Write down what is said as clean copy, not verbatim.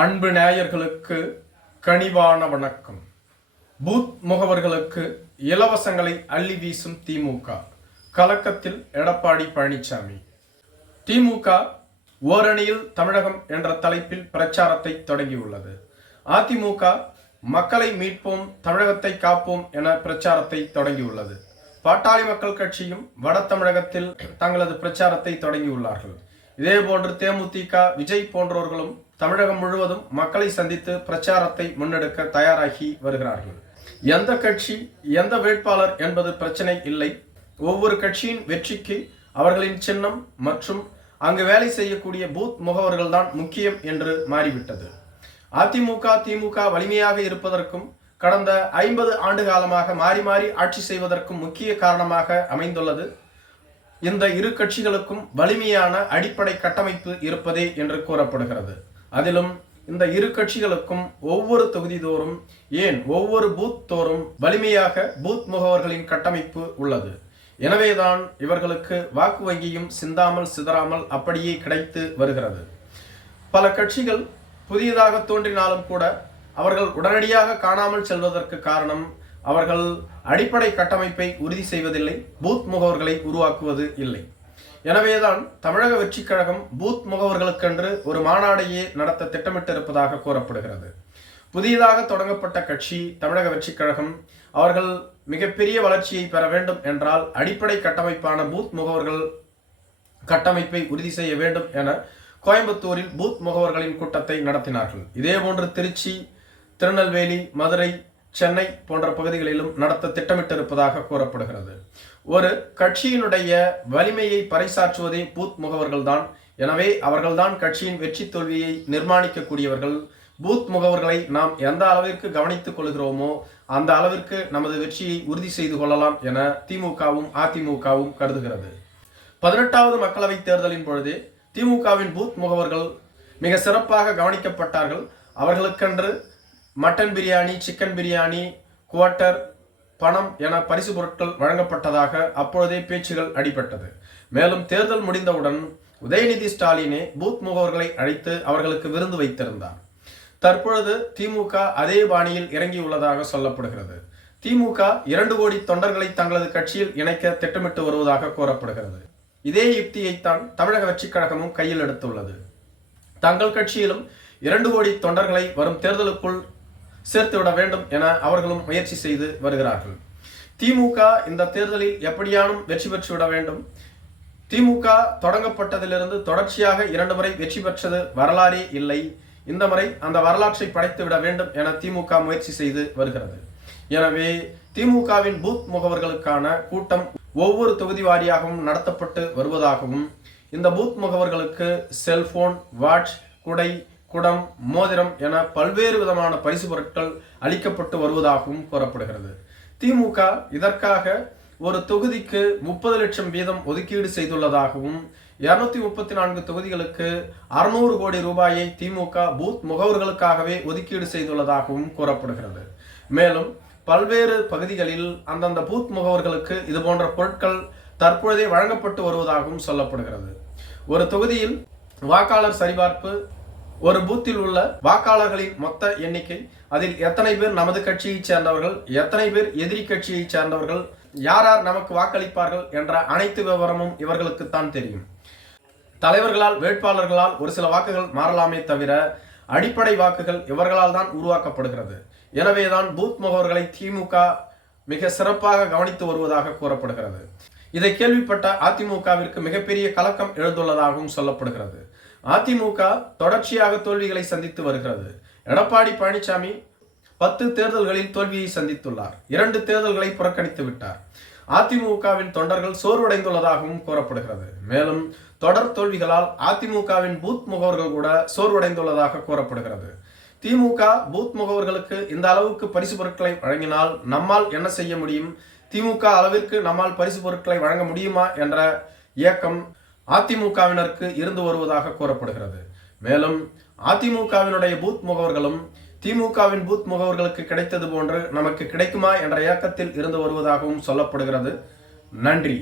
அன்பு நேயர்களுக்கு கனிவான வணக்கம். பூத் முகவர்களுக்கு இலவசங்களை அள்ளி வீசும் திமுக. கலக்கத்தில் எடப்பாடி பழனிசாமி. திமுக ஓரணியில் தமிழகம் என்ற தலைப்பில் பிரச்சாரத்தை தொடங்கியுள்ளது. அதிமுக மக்களை மீட்போம், தமிழகத்தை காப்போம் என பிரச்சாரத்தை தொடங்கியுள்ளது. பாட்டாளி மக்கள் கட்சியும் வட தமிழகத்தில் தங்களது பிரச்சாரத்தை தொடங்கியுள்ளார்கள். இதேபோன்று தேமுதிக, விஜய் போன்றவர்களும் தமிழகம் முழுவதும் மக்களை சந்தித்து பிரச்சாரத்தை முன்னெடுக்க தயாராகி வருகிறார்கள். எந்த கட்சி, எந்த வேட்பாளர் என்பது பிரச்சனை இல்லை. ஒவ்வொரு கட்சியின் வெற்றிக்கு அவர்களின் சின்னம் மற்றும் அங்கு வேலை செய்யக்கூடிய பூத் முகவர்கள் தான் முக்கியம் என்று மாறிவிட்டது. அதிமுக, திமுக வலிமையாக இருப்பதற்கும் கடந்த 50 ஆண்டு காலமாக மாறி மாறி ஆட்சி செய்வதற்கும் முக்கிய காரணமாக அமைந்துள்ளது இந்த இரு கட்சிகளுக்கும் வலிமையான அடிப்படை கட்டமைப்பு இருப்பதே என்று கூறப்படுகிறது. அதிலும் இந்த இரு கட்சிகளுக்கும் ஒவ்வொரு தொகுதி தோறும், ஏன் ஒவ்வொரு பூத் தோறும் வலிமையாக பூத் முகவர்களின் கட்டமைப்பு உள்ளது. எனவேதான் இவர்களுக்கு வாக்கு வங்கியும் சிந்தாமல் சிதறாமல் அப்படியே கிடைத்து வருகிறது. பல கட்சிகள் புதியதாக தோன்றினாலும் கூட அவர்கள் உடனடியாக காணாமல் செல்வதற்கு காரணம், அவர்கள் அடிப்படை கட்டமைப்பை உறுதி செய்வதில்லை, பூத் முகவர்களை உருவாக்குவது இல்லை. எனவேதான் தமிழக வெற்றி கழகம் பூத் முகவர்களுக்கென்று ஒரு மாநாடையே நடத்த திட்டமிட்டிருப்பதாக கூறப்படுகிறது. புதியதாக தொடங்கப்பட்ட கட்சி தமிழக வெற்றி கழகம், அவர்கள் மிகப்பெரிய வளர்ச்சியை பெற வேண்டும் என்றால் அடிப்படை கட்டமைப்பான பூத் முகவர்கள் கட்டமைப்பை உறுதி செய்ய வேண்டும் என கோயம்புத்தூரில் பூத் முகவர்களின் கூட்டத்தை நடத்தினார்கள். இதேபோன்று திருச்சி, திருநெல்வேலி, மதுரை, சென்னை போன்ற பகுதிகளிலும் நடத்த திட்டமிட்டிருப்பதாக கூறப்படுகிறது. ஒரு கட்சியினுடைய வலிமையை பறைசாற்றுவதே பூத் முகவர்கள் தான். எனவே அவர்கள்தான் கட்சியின் வெற்றி தோல்வியை நிர்மாணிக்கக்கூடியவர்கள். பூத் முகவர்களை நாம் எந்த அளவிற்கு கவனித்துக் கொள்கிறோமோ அந்த அளவிற்கு நமது வெற்றியை உறுதி செய்து கொள்ளலாம் என திமுகவும் அதிமுகவும் கருதுகிறது. 18வது மக்களவை தேர்தலின் பொழுது திமுகவின் பூத் முகவர்கள் மிக சிறப்பாக கவனிக்கப்பட்டார்கள். அவர்களுக்கென்று mutton biryani, chicken biryani, quarter, பணம் என பரிசு பொருட்கள் வழங்கப்பட்டதாக அப்பொழுதே பேச்சுகள் அடிபட்டது. மேலும் தேர்தல் முடிந்தவுடன் உதயநிதி ஸ்டாலினே பூத் முகவர்களை அழைத்து அவர்களுக்கு விருந்து வைத்திருந்தார். தற்பொழுது திமுக அதே பாணியில் இறங்கியுள்ளதாக சொல்லப்படுகிறது. திமுக 2 கோடி தொண்டர்களை தங்களது கட்சியில் இணைக்க திட்டமிட்டு வருவதாக கூறப்படுகிறது. இதே யுக்தியைத்தான் தமிழக வெற்றி கழகமும் கையில் எடுத்துள்ளது. தங்கள் கட்சியிலும் 2 கோடி தொண்டர்களை வரும் தேர்தலுக்குள் சேர்த்துவிட வேண்டும் என அவர்களும் முயற்சி செய்து வருகிறார்கள். திமுக இந்த தேர்தலில் எப்படியானும் வெற்றி பெற்றுவிட வேண்டும். திமுக தொடங்கப்பட்டதிலிருந்து தொடர்ச்சியாக 2 முறை வெற்றி பெற்றது வரலாறே இல்லை. இந்த முறை அந்த வரலாற்றை படைத்துவிட வேண்டும் என திமுக முயற்சி செய்து வருகிறது. எனவே திமுகவின் பூத் முகவர்களுக்கான கூட்டம் ஒவ்வொரு தொகுதி வாரியாகவும் நடத்தப்பட்டு வருவதாகவும், இந்த பூத் முகவர்களுக்கு செல்போன், வாட்ச், குடை, குடம், மோதிரம் என பல்வேறு விதமான பரிசு பொருட்கள் அளிக்கப்பட்டு வருவதாகவும் கூறப்படுகிறது. திமுக இதற்காக ஒரு தொகுதிக்கு 30 லட்சம் வீதம் ஒதுக்கீடு செய்துள்ளதாகவும், 234 தொகுதிகளுக்கு 600 கோடி ரூபாயை திமுக பூத் முகவர்களுக்காகவே ஒதுக்கீடு செய்துள்ளதாகவும் கூறப்படுகிறது. மேலும் பல்வேறு பகுதிகளில் அந்தந்த பூத் முகவர்களுக்கு இது போன்ற பொருட்கள் தற்பொழுதே வழங்கப்பட்டு வருவதாகவும் சொல்லப்படுகிறது. ஒரு தொகுதியில் வாக்காளர் சரிபார்ப்பு, ஒரு பூத்தில் உள்ள வாக்காளர்களின் மொத்த எண்ணிக்கை, அதில் எத்தனை பேர் நமது கட்சியை சேர்ந்தவர்கள், எத்தனை பேர் எதிரி கட்சியை சேர்ந்தவர்கள், யார் யார் நமக்கு வாக்களிப்பார்கள் என்ற அனைத்து விவரமும் இவர்களுக்குத்தான் தெரியும். தலைவர்களால், வேட்பாளர்களால் ஒரு சில வாக்குகள் மாறலாமே தவிர அடிப்படை வாக்குகள் இவர்களால் தான் உருவாக்கப்படுகிறது. எனவேதான் பூத் முகவர்களை திமுக மிக சிறப்பாக கவனித்து வருவதாக கூறப்படுகிறது. இதை கேள்விப்பட்ட அதிமுகவிற்கு மிகப்பெரிய கலக்கம் எழுந்துள்ளதாகவும் சொல்லப்படுகிறது. அதிமுக தொடர்ச்சியாக தோல்விகளை சந்தித்து வருகிறது. எடப்பாடி பழனிசாமி 10 தேர்தல்களில் தோல்வியை சந்தித்துள்ளார். 2 தேர்தல்களை புறக்கணித்து விட்டார். அதிமுகவின் தொண்டர்கள் சோர்வடைந்துள்ளதாகவும் கூறப்படுகிறது. மேலும் தொடர் தோல்விகளால் அதிமுகவின் பூத் முகவர்கள் கூட சோர்வடைந்துள்ளதாக கூறப்படுகிறது. திமுக பூத் முகவர்களுக்கு இந்த அளவுக்கு பரிசு பொருட்களை வழங்கினால் நம்மால் என்ன செய்ய முடியும், திமுக அளவிற்கு நம்மால் பரிசு பொருட்களை வழங்க முடியுமா என்ற இயக்கம் அதிமுகவினருக்கு இருந்து வருவதாக கூறப்படுகிறது. மேலும் அதிமுகவினுடைய பூத் முகவர்களும் திமுகவின் பூத் முகவர்களுக்கு கிடைத்தது போன்று நமக்கு கிடைக்குமா என்ற இயக்கத்தில் இருந்து வருவதாகவும் சொல்லப்படுகிறது. நன்றி.